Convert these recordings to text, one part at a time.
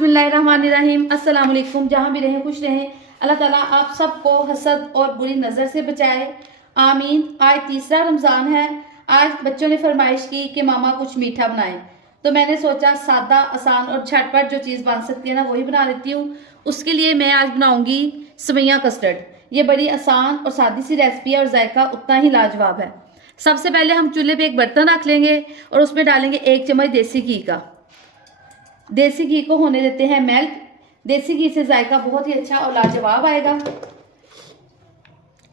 बिस्मिल्लाहिर्रहमानिर्रहीम। अस्सलाम वालेकुम। जहाँ भी रहें खुश रहें। अल्लाह ताला आप सबको हसद और बुरी नज़र से बचाए, आमीन। आज तीसरा रमज़ान है। आज बच्चों ने फरमाइश की कि मामा कुछ मीठा बनाएं, तो मैंने सोचा सादा आसान और झटपट जो चीज़ बन सकती है ना वही बना लेती हूँ। उसके लिए मैं आज बनाऊँगी सवैयाँ कस्टर्ड। ये बड़ी आसान और सादी सी रेसिपी है और जायका उतना ही लाजवाब है। सबसे पहले हम चूल्हे पे एक बर्तन रख लेंगे और उसमें डालेंगे 1 चम्मच देसी घी का। देसी घी को होने देते हैं मेल्ट। देसी घी से जायका बहुत ही अच्छा और लाजवाब आएगा।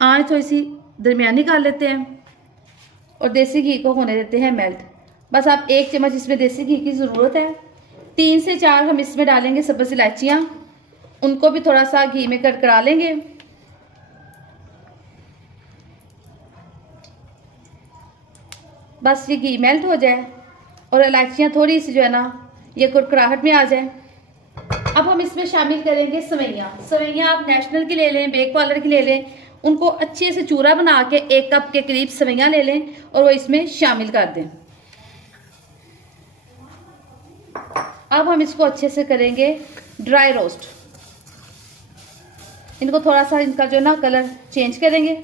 आँच थोड़ी सी दरमियानी कर लेते हैं और देसी घी को होने देते हैं मेल्ट। बस आप 1 चम्मच इसमें देसी घी की ज़रूरत है। 3 से 4 हम इसमें डालेंगे सब्ज़ इलायचियाँ, उनको भी थोड़ा सा घी में कड़कड़ा लेंगे। बस ये घी मेल्ट हो जाए और इलायचियाँ थोड़ी सी जो है ना ये कुरकुराहट में आ जाए। अब हम इसमें शामिल करेंगे सवैयाँ। सवैयाँ आप नेशनल की ले लें, बेक पार्लर की ले लें, उनको अच्छे से चूरा बना के 1 कप के करीब सवैयाँ ले लें और वो इसमें शामिल कर दें। अब हम इसको अच्छे से करेंगे ड्राई रोस्ट। इनको थोड़ा सा इनका जो ना कलर चेंज करेंगे।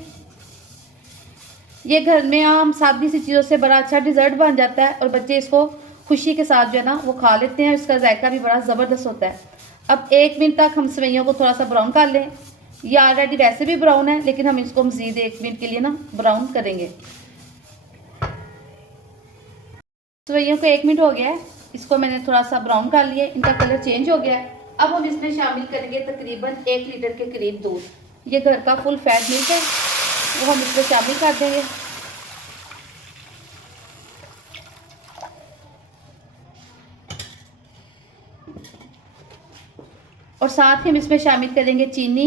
ये घर में आम सादी सी चीज़ों से बड़ा अच्छा डिज़र्ट बन जाता है और बच्चे इसको खुशी के साथ जो है ना वो खा लेते हैं। इसका जायका भी बड़ा ज़बरदस्त होता है। अब 1 मिनट तक हम सवैयों को थोड़ा सा ब्राउन कर लें। ये ऑलरेडी वैसे भी ब्राउन है, लेकिन हम इसको मज़ीद 1 मिनट के लिए ना ब्राउन करेंगे। सवैयों को 1 मिनट हो गया है, इसको मैंने थोड़ा सा ब्राउन कर लिया, इनका कलर चेंज हो गया है। अब हम इसमें शामिल करेंगे तकरीबन 1 लीटर के करीब दूध। ये घर का फुल फैट मिल्क है, वो हम इसमें शामिल कर देंगे। और साथ ही हम इसमें शामिल करेंगे चीनी।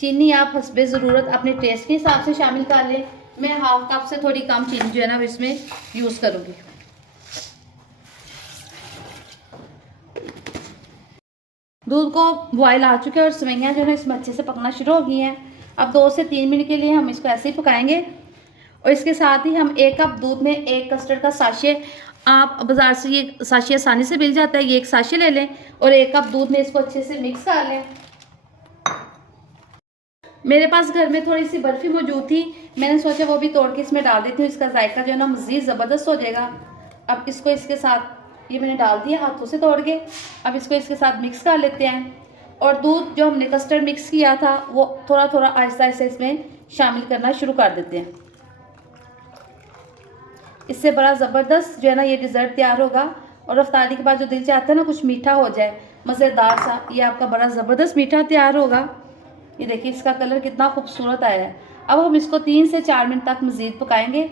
चीनी आप हस्बे ज़रूरत अपने टेस्ट के हिसाब से शामिल कर लें। मैं 1/2 कप से थोड़ी कम चीनी जो है ना इसमें यूज़ करूँगी। दूध को बॉयल आ चुके हैं और सवैयाँ जो है इसमें अच्छे से पकना शुरू हो गई हैं। अब 2 से 3 मिनट के लिए हम इसको ऐसे ही पकाएंगे। और इसके साथ ही हम 1 कप दूध में 1 कस्टर्ड का साशे, आप बाज़ार से ये साशे आसानी से मिल जाता है, ये 1 साशे ले लें और 1 कप दूध में इसको अच्छे से मिक्स कर लें। मेरे पास घर में थोड़ी सी बर्फ़ी मौजूद थी, मैंने सोचा वो भी तोड़ के इसमें डाल देती हूँ। इसका जायका जो है ना मज़ीद ज़बरदस्त हो जाएगा। अब इसको इसके साथ ये मैंने डाल दिया हाथों से तोड़ के। अब इसको इसके साथ मिक्स कर लेते हैं और दूध जो हमने कस्टर्ड मिक्स किया था वो थोड़ा थोड़ा आहिस्ता आहिस्ता इसमें शामिल करना शुरू कर देते हैं। इससे बड़ा ज़बरदस्त जो है ना ये डिज़र्ट तैयार होगा। और अफ्तारी के बाद जो दिल चाहता है ना कुछ मीठा हो जाए, मज़ेदार सा, ये आपका बड़ा ज़बरदस्त मीठा तैयार होगा। ये देखिए इसका कलर कितना खूबसूरत आया है। अब हम इसको 3 से 4 मिनट तक मज़ीद पकाएंगे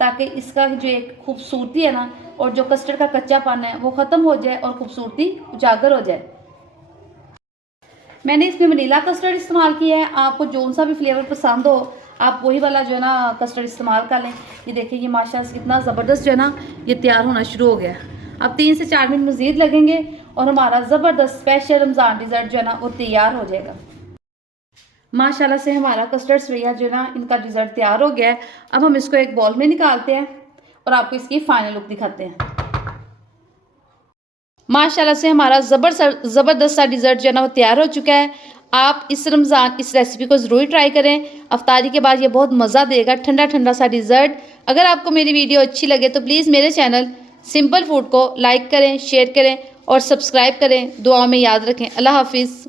ताकि इसका जो एक खूबसूरती है ना और जो कस्टर्ड का कच्चापन है वो ख़त्म हो जाए और खूबसूरती उजागर हो जाए। मैंने इसमें वनीला कस्टर्ड इस्तेमाल किया है। आपको जो सा भी फ्लेवर पसंद हो आप वही वाला जो है ना कस्टर्ड इस्तेमाल कर लें। ये देखिए ये माशाल्लाह से कितना ज़बरदस्त जो है ना ये तैयार होना शुरू हो गया। अब 3 से 4 मिनट मज़ीद लगेंगे और हमारा ज़बरदस्त स्पेशल रमज़ान डिज़र्ट जो है ना वो तैयार हो जाएगा। माशाल्लाह से हमारा कस्टर्ड सवैया जो है ना इनका डिज़र्ट तैयार हो गया है। अब हम इसको एक बाउल में निकालते हैं और आपको इसकी फाइनल लुक दिखाते हैं। माशाल्लाह से हमारा ज़बरदस्त सा डिज़र्ट जो है ना वो तैयार हो चुका है। आप इस रमज़ान इस रेसिपी को ज़रूर ट्राई करें। अफ्तारी के बाद ये बहुत मज़ा देगा, ठंडा ठंडा सा डिज़र्ट। अगर आपको मेरी वीडियो अच्छी लगे तो प्लीज़ मेरे चैनल सिंपल फूड को लाइक करें, शेयर करें और सब्सक्राइब करें। दुआ में याद रखें। अल्लाह हाफिज़।